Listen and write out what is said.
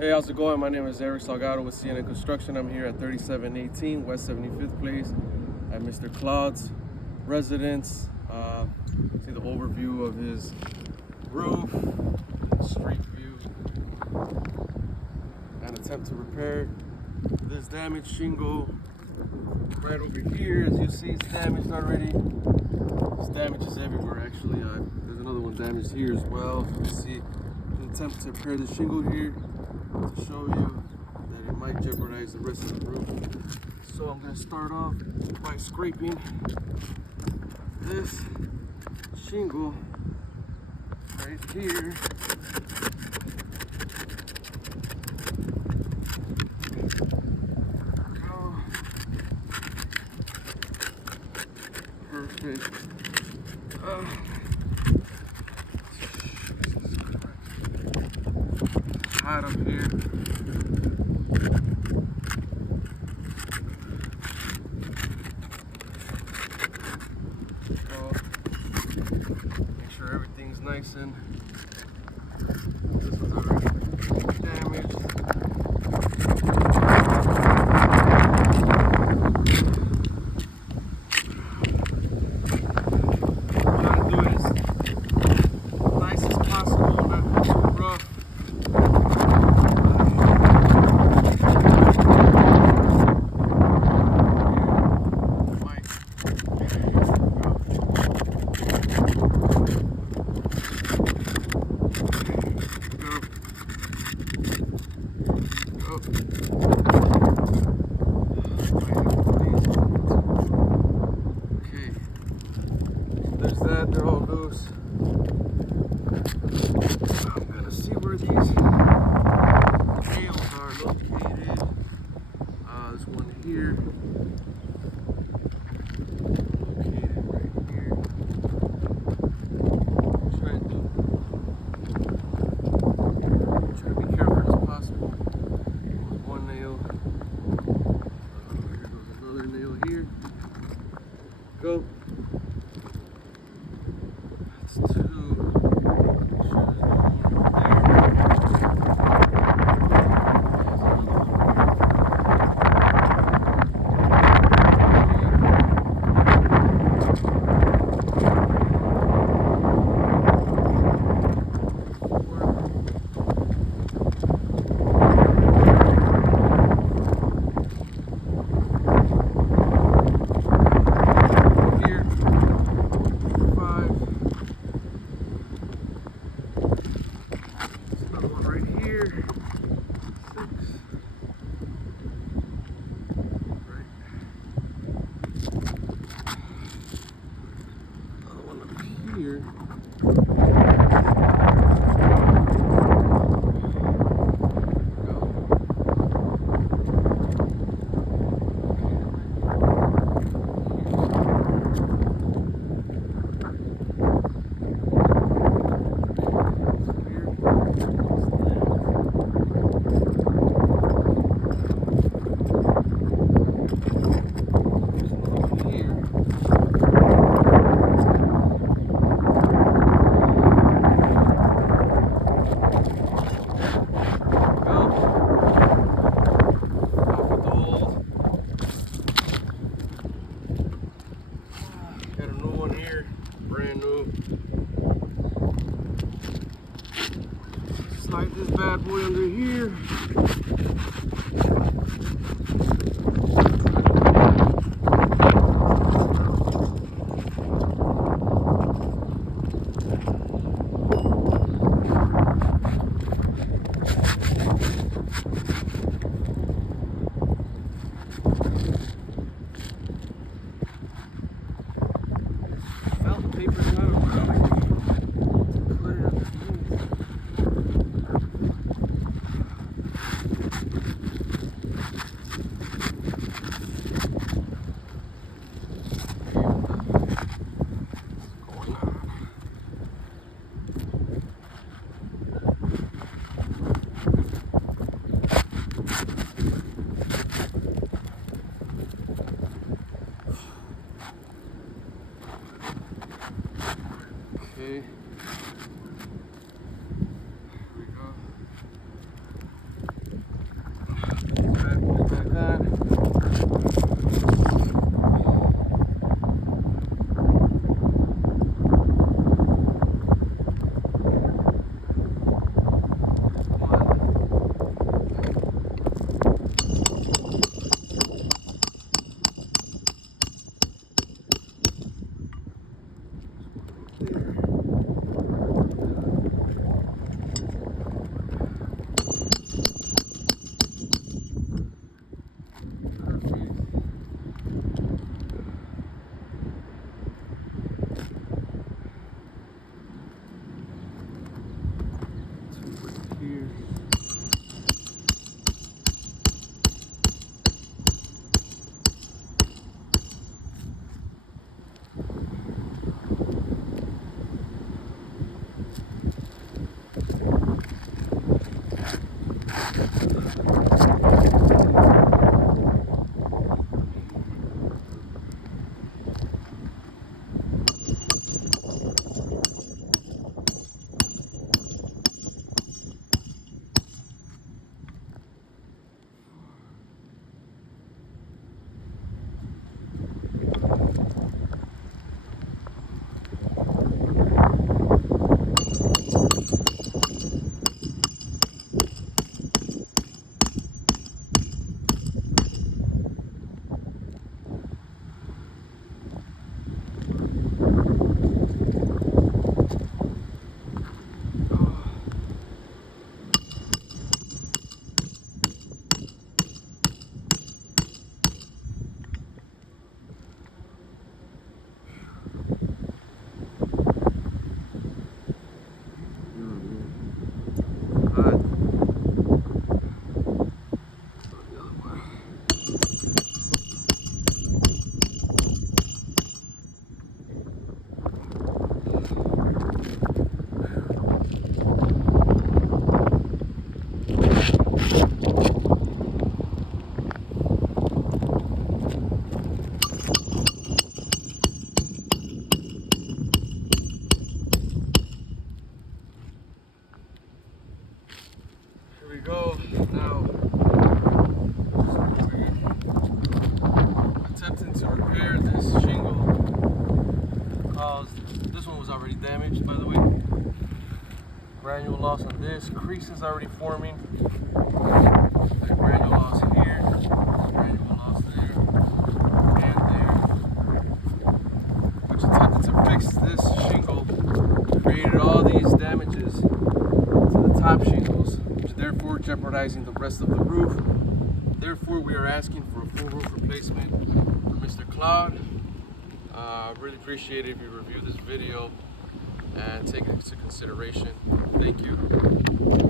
Hey, how's it going? My name is Eric Salgado with CLAUDE Construction. I'm here at 3718 West 75th Place at Mr. Claude's residence. See the overview of his roof, street view, and attempt to repair this damaged shingle right over here. As you see, it's damaged already. This damage is everywhere actually. There's another one damaged here as well. You can see an attempt to repair the shingle here to show you that it might jeopardize the rest of the roof. So I'm going to start off by scraping this shingle right here. Go. Perfect. Hot up here. So make sure everything's nice and this was already damaged. What I do is nice as possible, not too rough. Okay, there's that, they're all loose. I'm gonna see where these nails are located. There's one here. Located right here. Try to be careful as possible with one nail. we go. Now, we're attempting to repair this shingle caused. This one was already damaged, by the way. Granule loss on this. Crease is already forming. There's granule loss here. Granule loss there. And there. Which attempted to fix this shingle created all these damages to the top shingles, which therefore jeopardizing the rest of the roof. Therefore, we are asking for a full roof replacement for Mr. Cloud. Really appreciate it if you review this video and take it into consideration. Thank you.